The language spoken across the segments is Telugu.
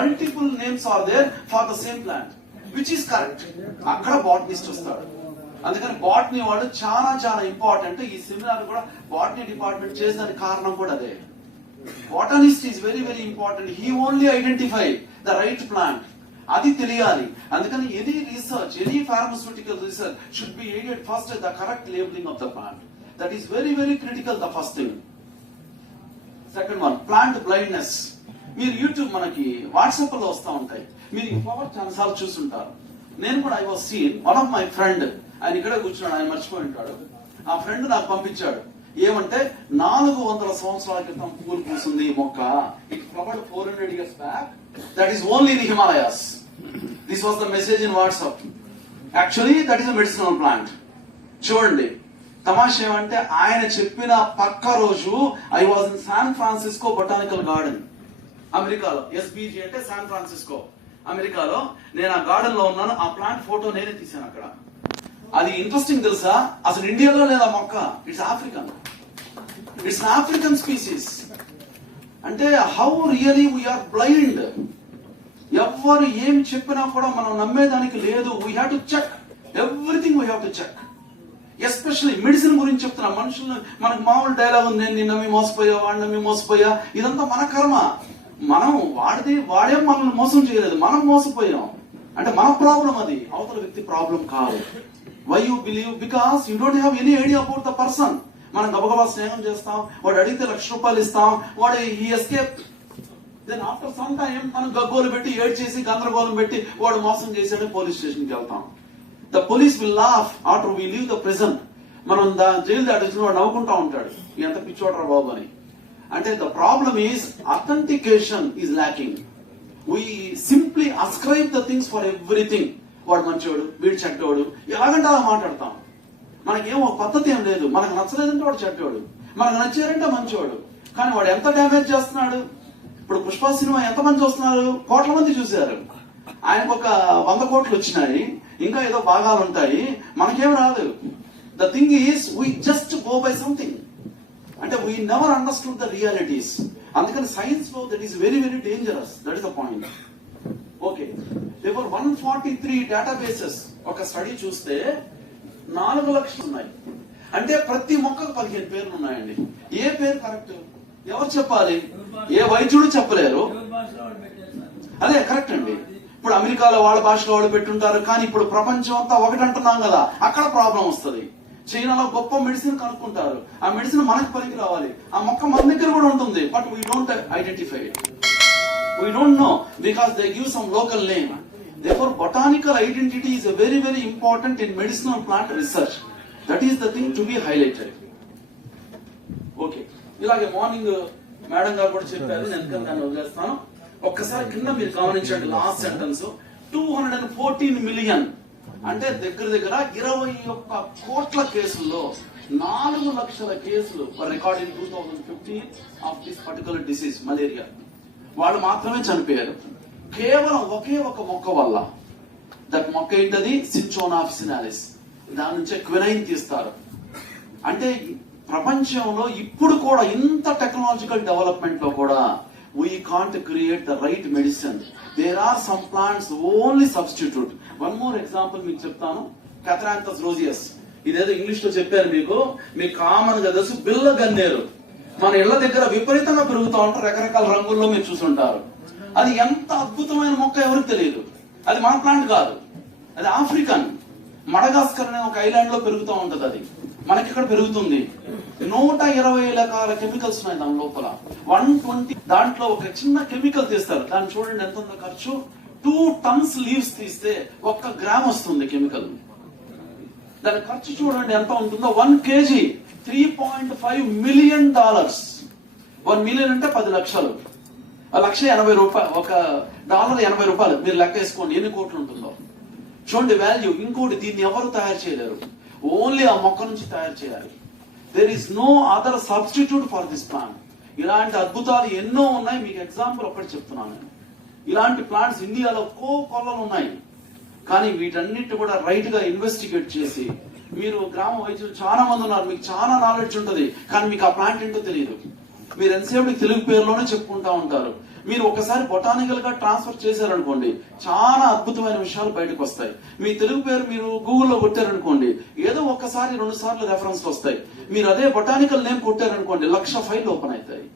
multiple names are there for the same plant, which is correct. అక్కడ బాటనిస్ట్ వస్తాడు. అందుకని బాటనీ వాడు చాలా చాలా ఇంపార్టెంట్. ఈ సెమినార్ కూడా బాటనీ డిపార్ట్మెంట్ చేసిన కారణం కూడా అదే. Botanist is very very important. He only identify the right plant. అది తెలియాలి. అందుకని any research, any pharmaceutical research should be aided first the correct labelling of the plant. That is very very critical, the first thing. Second one, plant blindness. మీరు యూట్యూబ్ మనకి వాట్సాప్ లో వస్తూ ఉంటాయి. మీరు ఈ ఫ్లవర్ చాలా సార్లు చూస్తుంటారు. నేను కూడా I was scene one of my friend, ఆయన ఇక్కడే కూర్చున్నాడు, ఆయన మర్చిపోయి ఉంటాడు. ఆ ఫ్రెండ్ నాకు పంపించాడు. ఏమంటే 400 సంవత్సరాల క్రితం పూలు పూసింది ఈ మొక్క. It flowered 400 years back. That is only in Himalayas. This was the message in WhatsApp. Actually that is a medicinal plant. చూడండి, తమాష ఏమంటే ఆయన చెప్పిన పక్క రోజు I was in San Francisco botanical garden, అమెరికాలో. SBG అంటే శాన్ ఫ్రాన్సిస్కో, అమెరికాలో. నేను ఆ గార్డెన్ లో ఉన్నాను. ఆ ప్లాంట్ ఫోటో నేనే తీశాను అక్కడ. అది ఇంట్రెస్టింగ్ తెలుసా, అసలు ఇండియాలో లేదా మొక్క. It's African, it's African species. అంటే హౌ రియలీ వీఆర్ బ్లైండ్. ఎవరు ఏం చెప్పినా కూడా మనం నమ్మేదానికి లేదు. We have to check everything, we have to check. Especially medicine గురించి చెప్తున్నా. మనుషులు మనకు మామూలు డైలాగ్ ఉంది, నేను నమ్మి మోసపోయా, వాడు నమ్మి మోసపోయా. ఇదంతా మన కర్మ. మనం వాడేం మనల్ని మోసం చేయలేదు, మనం మోసపోయాం. అంటే మన ప్రాబ్లం అది, అవతల వ్యక్తి ప్రాబ్లం కాదు. Why you believe? Because you don't have any idea about the person. మనం గబగబా స్నేహం చేస్తాం, వాడు అడిగితే ₹1,00,000 ఇస్తాం, వాడు ఈ escape. Then after some time మనం గగ్గోలు పెట్టి, ఏడ్ చేసి, గందరగోళం పెట్టి, వాడు మోసం చేశాడు, పోలీస్ స్టేషన్కి వెళ్తాం. The police will laugh after we leave the prison. మనం జైలు దాటించిన వాడు నవ్వుకుంటా ఉంటాడు, ఎంత పిచ్చోడరా బాబు అని. అంటే the problem is authentication is lacking. We simply ascribe the things for everything. వాడు మంచోడు, వీడు చెడ్డోడు, ఎలాగంటే అలా మాట్లాడతాం. మనకేమో పద్ధతి ఏం లేదు. మనకు నచ్చలేదంటే వాడు చెడ్డోడు, మనకు నచ్చారంటే మంచోడు. కానీ వాడు ఎంత డ్యామేజ్ చేస్తున్నాడు. ఇప్పుడు పుష్ప సినిమా ఎంతమంది చూస్తున్నారు? కోట్ల మంది చూశారు. ఆయనకు ఒక 100 కోట్లు వచ్చినాయి, ఇంకా ఏదో భాగాలు ఉంటాయి, మనకేం రాదు. The thing is we just go by something. అంటే we never understood the realities. అందుకని సైన్స్ లో that is very very dangerous. That is the point. Okay, there are 143 databases. ఒక స్టడీ చూస్తే 4 లక్షలు ఉన్నాయి. అంటే ప్రతి మొక్కకు 15 పేర్లు ఉన్నాయండి. ఏ పేరు కరెక్ట్? ఎవరు చెప్పాలి? ఏ వైద్యుడు చెప్పలేరు. అదే కరెక్ట్ అండి. ఇప్పుడు అమెరికాలో వాళ్ళ భాషలో వాళ్ళు పెట్టుంటారు, కానీ ఇప్పుడు ప్రపంచం అంతా ఒకటి అంటున్నాం కదా, అక్కడ ప్రాబ్లం వస్తుంది. చైనాలో గొప్ప మెడిసిన్ కనుక్కుంటారు, ఆ మెడిసిన్ మనకు పనికి రావాలి. ఆ మొక్క మన దగ్గర కూడా ఉంటుంది, but we don't identify it. We don't know because they give some local name. Therefore botanical identity is very very important in medicinal plant research. That is the thing to be highlighted. Okay, ఇలాగే మార్నింగ్ మేడం గారు కూడా చెప్పారు, నేను దాన్ని వదిలేస్తాను. ఒక్కసారి కింద మీరు గమనించండి, లాస్ట్ సెంటెన్స్ 214 మిలియన్. అంటే దగ్గర దగ్గర 21 కోట్ల కేసుల్లో 4 లక్షల కేసులు record in 2015 of this particular disease, malaria. వాళ్ళు మాత్రమే చనిపోయారు కేవలం ఒకే ఒక మొక్క వల్ల. దట్ మొక్క ఏంటది? సించోనా అఫిసినాలిస్. దాని నుంచే క్వినైన్ తీస్తారు. అంటే ప్రపంచంలో ఇప్పుడు కూడా ఇంత టెక్నాలజికల్ డెవలప్మెంట్ లో కూడా we can't create the right medicine. There are some plants only substitute. One more example మీకు చెప్తాను. Catranthus roseus. ఇదేదో ఇంగ్లీష్ లో చెప్పారు మీకు కామన్ గా తెలుసు, బిల్ల గన్నేరు. మన ఇళ్ల దగ్గర విపరీతంగా పెరుగుతూ ఉంటారు, రకరకాల రంగుల్లో మీరు చూసుంటారు. అది ఎంత అద్భుతమైన మొక్క ఎవరికి తెలియదు. అది మన ప్లాంట్ కాదు, అది ఆఫ్రికన్. మడగాస్కర్ అనే ఒక ఐలాండ్ లో పెరుగుతూ ఉంటది. అది మనకి ఇక్కడ పెరుగుతుంది. 120 రకాల కెమికల్స్ ఉన్నాయి దాని లోపల. 120 దాంట్లో ఒక చిన్న కెమికల్ తీస్తారు. దాన్ని చూడండి ఎంత ఉందో ఖర్చు. 2 tons లీవ్స్ తీస్తే 1 గ్రామ్ వస్తుంది కెమికల్. దాని ఖర్చు చూడండి ఎంత ఉంటుందో. 1 kg $3.5 million. 1 million అంటే 10 లక్షలు. $1,80,000. $1 మీరు లెక్క వేసుకోండి ఎన్ని కోట్లు ఉంటుందో. చూడండి వాల్యూ. ఇంకోటి, దీన్ని ఎవరు తయారు చేయలేరు, ఓన్లీ ఆ మొక్క నుంచి తయారు చేయాలి. There is no other substitute for this plant. ఇలాంటి అద్భుతాలు ఎన్నో ఉన్నాయి. మీకు ఎగ్జాంపుల్ ఒకటి చెప్తున్నాను నేను. ఇలాంటి ప్లాంట్స్ ఇండియాలో కొల్లలు ఉన్నాయి. కానీ వీటన్నిటి కూడా రైట్ గా ఇన్వెస్టిగేట్ చేసి, మీరు గ్రామ వైద్యులు చాలా మంది ఉన్నారు, మీకు చాలా నాలెడ్జ్ ఉంటుంది, కానీ మీకు ఆ ప్లాంట్ ఏంటో తెలియదు. మీరు ఎంతసేపు తెలుగు పేరులోనే చెప్పుకుంటా ఉంటారు. మీరు ఒకసారి బొటానికల్ గా ట్రాన్స్ఫర్ చేశారనుకోండి, చాలా అద్భుతమైన విషయాలు బయటకు వస్తాయి. మీ తెలుగు పేరు మీరు గూగుల్లో కొట్టారనుకోండి, ఏదో ఒక్కసారి 2 సార్లు రెఫరెన్స్ వస్తాయి. మీరు అదే బొటానికల్ నేమ్ కొట్టారనుకోండి, 1,00,000 ఫైల్ ఓపెన్ అవుతాయి.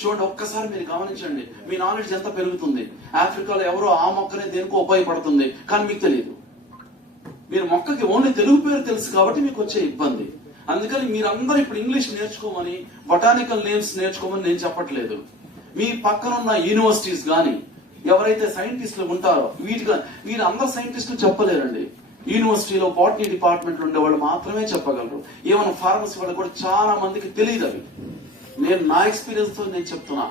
చూడండి, ఒక్కసారి మీరు గమనించండి, మీ నాలెడ్జ్ ఎంత పెరుగుతుంది. ఆఫ్రికాలో ఎవరో ఆ మొక్కనే దేనికో ఉపయోగపడుతుంది, కానీ మీకు తెలియదు. మీరు మొక్కకి ఓన్లీ తెలుగు పేరు తెలుసు కాబట్టి మీకు వచ్చే ఇబ్బంది. అందుకని మీరందరూ ఇప్పుడు ఇంగ్లీష్ నేర్చుకోమని, బొటానికల్ నేమ్స్ నేర్చుకోమని నేను చెప్పట్లేదు. మీ పక్కన ఉన్న యూనివర్సిటీస్ గాని ఎవరైతే సైంటిస్టులు ఉంటారో వీరు అందరు సైంటిస్టులు చెప్పలేరండి. యూనివర్సిటీలో బాటనీ డిపార్ట్మెంట్ లో ఉండేవాళ్ళు మాత్రమే చెప్పగలరు. ఏమైనా ఫార్మసీ వాళ్ళు కూడా చాలా మందికి తెలియదు అవి. నేను నా ఎక్స్పీరియన్స్ తో నేను చెప్తున్నా.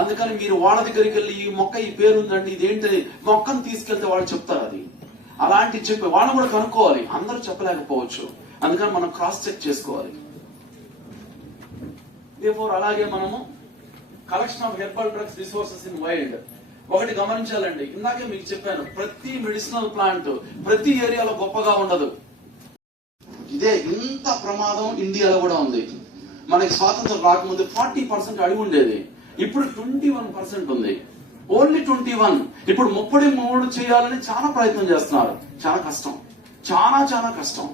అందుకని మీరు వాళ్ళ దగ్గరికి వెళ్ళి ఈ మొక్క ఈ పేరు ఉందండి, ఇదేంటది, మొక్కను తీసుకెళ్తే వాళ్ళు చెప్తారు. అది అలాంటి చెప్పి వాళ్ళని కూడా కనుక్కోవాలి. అందరూ చెప్పలేకపోవచ్చు. అందుకని మనం క్రాస్ చెక్ చేసుకోవాలి. అలాగే మనము collection of herbal drugs resources in wild ఒకటి గమనించాలండి. ఇందాకే మీకు చెప్పాను, ప్రతి మెడిసినల్ ప్లాంట్ ప్రతి ఏరియాలో గొప్పగా ఉండదు. ఇదే ఇంత ప్రమాదం ఇండియాలో కూడా ఉంది. మనకి స్వాతంత్రం రాకముందు 40% అడిగి ఉండేది, ఇప్పుడు 21% ఉంది. ఓన్లీ 21. ఇప్పుడు 33 చేయాలని చాలా ప్రయత్నం చేస్తున్నారు. చాలా కష్టం, చాలా చాలా కష్టం.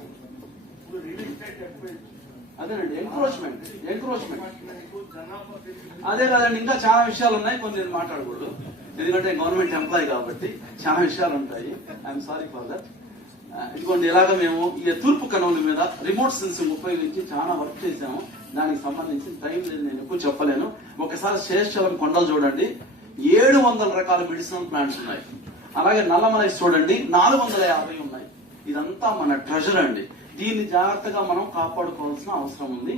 అదేనండి, ఎంక్రోచ్మెంట్. అదే కదండి, ఇంకా చాలా విషయాలు ఉన్నాయి. కొన్ని నేను మాట్లాడకూడదు, ఎందుకంటే గవర్నమెంట్ ఎంప్లాయీ కాబట్టి చాలా విషయాలు ఉంటాయి. I'm sorry for that. ఇదిగోండి, ఇలాగ మేము ఈ తూర్పు కనుమల మీద రిమోట్ సెన్సింగ్ ఉపయోగించి చాలా వర్క్ చేసాము. దానికి సంబంధించి టైం లేదు, నేను ఎక్కువ చెప్పలేను. ఒకసారి శేషాచలం కొండలు చూడండి, 700 రకాల మెడిసినల్ ప్లాంట్స్ ఉన్నాయి. అలాగే నల్లమలై చూడండి, 450 ఉన్నాయి. ఇదంతా మన ట్రెజర్ అండి. దీన్ని జాగ్రత్తగా మనం కాపాడుకోవాల్సిన అవసరం ఉంది.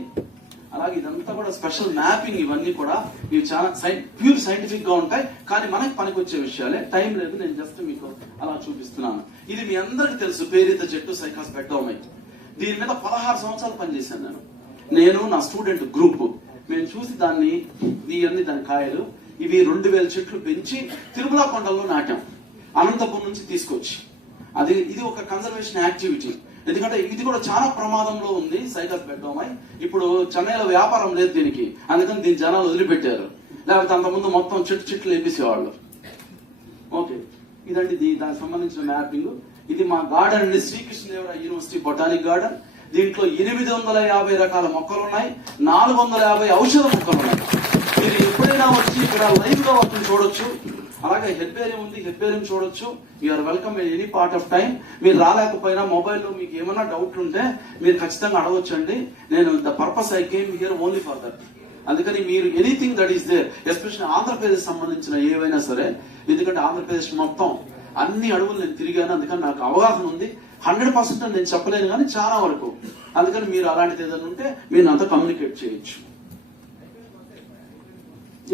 అలాగే ఇదంతా కూడా స్పెషల్ మ్యాపింగ్. ఇవన్నీ కూడా ఇవి చాలా ప్యూర్ సైంటిఫిక్ గా ఉంటాయి, కానీ మనకి పనికొచ్చే విషయాలే. టైం లేదు, నేను జస్ట్ మీకు అలా చూపిస్తున్నాను. ఇది మీ అందరికి తెలుసు, పేరిత చెట్టు సైకాస్ బెడ్డోమై. దీని మీద 16 సంవత్సరాలు పనిచేశాను నేను నా స్టూడెంట్ గ్రూప్. మేము చూసి దాన్ని ఇవన్నీ దాని కాయలు ఇవి 2000 చెట్లు పెంచి తిరుమల కొండల్లో నాటాం, అనంతపురం నుంచి తీసుకొచ్చి. ఇది ఒక కన్జర్వేషన్ యాక్టివిటీ. ఎందుకంటే ఇది కూడా చాలా ప్రమాదంలో ఉంది, సైకాస్ బెడ్డోమై. ఇప్పుడు చెన్నైలో వ్యాపారం లేదు దీనికి, అందుకని దీని జనాలు వదిలిపెట్టారు. లేకపోతే అంతకుముందు మొత్తం చెట్లు వేపేసేవాళ్ళు. ఓకే, ఇదండి దానికి సంబంధించిన మ్యాపింగ్. ఇది మా గార్డెన్ అండి, శ్రీకృష్ణదేవరాయ యూనివర్సిటీ బొటానిక్ గార్డెన్. దీంట్లో 850 రకాల మొక్కలు ఉన్నాయి, 450 ఔషధ మొక్కలు ఉన్నాయి. మీరు ఎప్పుడైనా వచ్చి ఇక్కడ లైవ్ గా వాటిని చూడొచ్చు. అలాగే హెర్బేరియం ఉంది, హెర్బేరియం చూడొచ్చు. You are welcome any part of time. మీరు రాలేకపోయినా మొబైల్లో మీకు ఏమైనా డౌట్లు ఉంటే మీరు ఖచ్చితంగా అడగొచ్చండి. నేను the purpose I came here only for that. అందుకని మీరు anything that is there, especially Andhra Pradesh సంబంధించిన ఏవైనా సరే, ఎందుకంటే ఆంధ్రప్రదేశ్ మొత్తం అన్ని అడవులు నేను తిరిగాను, అందుకని నాకు అవగాహన ఉంది. 100% నేను చెప్పలేను, కానీ చాలా వరకు. అందుకని మీరు అలాంటిది ఏదైనా ఉంటే మీరు నాతో కమ్యూనికేట్ చేయొచ్చు.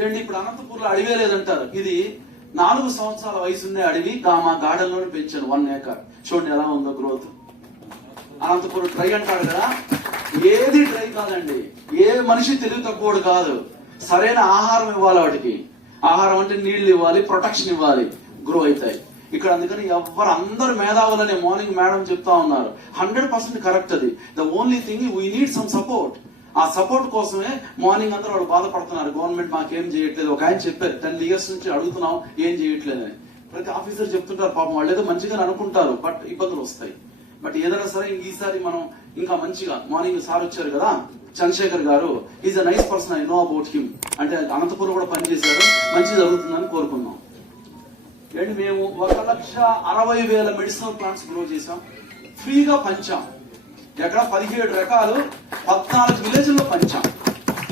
ఏంటి, ఇప్పుడు అనంతపూర్లో అడవే లేదంటారు. ఇది 4 సంవత్సరాల వయసు ఉండే అడవి మా గార్డెన్ లోనే పెంచాను, 1 ఏకర్. చూడండి ఎలా ఉందో గ్రోత్. అనంతపురం డ్రై అంటాడు కదా, ఏది డ్రై కాదండి. ఏ మనిషి తెలివి తక్కువడు కాదు. సరైన ఆహారం ఇవ్వాలి వాటికి. ఆహారం అంటే నీళ్లు ఇవ్వాలి, ప్రొటెక్షన్ ఇవ్వాలి, గ్రో అవుతాయి ఇక్కడ. అందుకని అందరు మేధావులనే మార్నింగ్ మేడం చెప్తా ఉన్నారు. 100% కరెక్ట్. అది the only thing we need some support. ఆ సపోర్ట్ కోసమే మార్నింగ్ అందరూ వాళ్ళు బాధపడుతున్నారు, గవర్నమెంట్ మాకేం చేయట్లేదు. ఒక ఆయన చెప్పారు, 10 years నుంచి అడుగుతున్నాం ఏం చేయట్లేదని. ప్రతి ఆఫీసర్ చెప్తుంటారు, పాపం వాళ్ళు ఏదో మంచిగా అనుకుంటారు, బట్ ఇబ్బందులు వస్తాయి. బట్ ఏదైనా సరే ఈసారి మనం ఇంకా మంచిగా, మార్నింగ్ సార్ వచ్చారు కదా చంద్రశేఖర్ గారు, is a nice person, I know about him. అంటే అనంతపురం కూడా పనిచేశారు, మంచి జరుగుతుందని కోరుకున్నాం. అండ్ మేము 1,60,000 మెడిసినల్ ప్లాంట్స్ గ్రో చేసాం, ఫ్రీగా పంచాం. ఎక్కడ 17 రకాలు 14 విలేజ్ల్లో పంచాం.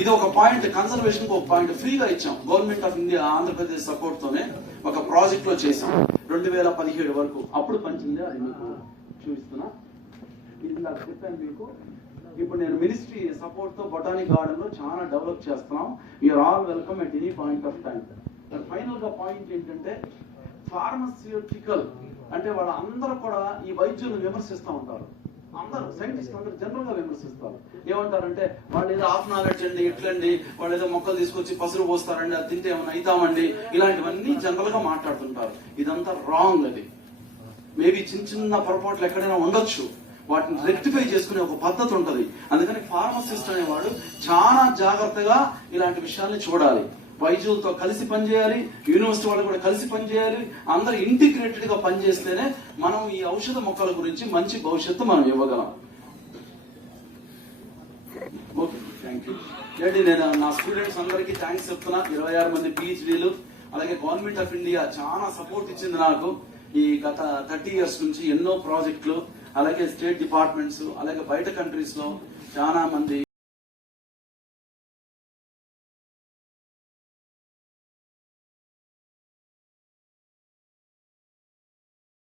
ఇది ఒక పాయింట్, కన్సర్వేషన్ కు ఒక పాయింట్ ఫ్రీగా ఇచ్చాం. Government of India Andhra Pradesh support తోనే ఒక ప్రాజెక్ట్ లో చేసాం 2017 వరకు. అప్పుడు పంచింది, అది మీకు చూపిస్తున్నా. ఇది నాకు చెప్పాను మీకు. ఇప్పుడు నేను మినిస్ట్రీ సపోర్ట్ తో బొటానిక్ గార్డెన్ లో చాలా డెవలప్ చేస్తున్నాం. You are all welcome at any point of time. Final గా పాయింట్ ఏంటంటే, ఫార్మస్యూటికల్ అంటే వాళ్ళందరూ కూడా ఈ వైద్యులను విమర్శిస్తూ ఉంటారు. అందరూ సైంటిస్ట్ అందరూ జనరల్ గా విమర్శిస్తారు. ఏమంటారంటే, వాళ్ళు ఏదో ఆఫ్ నాలెడ్జ్ అండి, ఎట్లండి, వాళ్ళు ఏదో మొక్కలు తీసుకొచ్చి పసురు పోస్తారండి, అది తింటే ఏమైనా అవుతామండి, ఇలాంటివన్నీ జనరల్ గా మాట్లాడుతుంటారు. ఇదంతా రాంగ్. అది మేబీ చిన్న పొరపాట్లు ఎక్కడైనా ఉండొచ్చు, వాటిని రెక్టిఫై చేసుకునే ఒక పద్ధతి ఉంటది. అందుకని ఫార్మసిస్ట్ అనేవాడు చాలా జాగ్రత్తగా ఇలాంటి విషయాల్ని చూడాలి. వైద్యులతో కలిసి పనిచేయాలి, యూనివర్సిటీ వాళ్ళు కూడా కలిసి పనిచేయాలి. అందరూ ఇంటిగ్రేటెడ్ గా పనిచేస్తేనే మనం ఈ ఔషధ మొక్కల గురించి మంచి భవిష్యత్తు మనం ఇవ్వగలం. Okay, thank you. ఏంటి, నేను నా స్టూడెంట్స్ అందరికీ థ్యాంక్స్ చెప్తున్నా. 26 మంది PhDలు, అలాగే గవర్నమెంట్ ఆఫ్ ఇండియా చాలా సపోర్ట్ ఇచ్చింది నాకు ఈ గత 30 years నుంచి. ఎన్నో ప్రాజెక్టులు, అలాగే స్టేట్ డిపార్ట్మెంట్స్, అలాగే బయట కంట్రీస్ లో చాలా మంది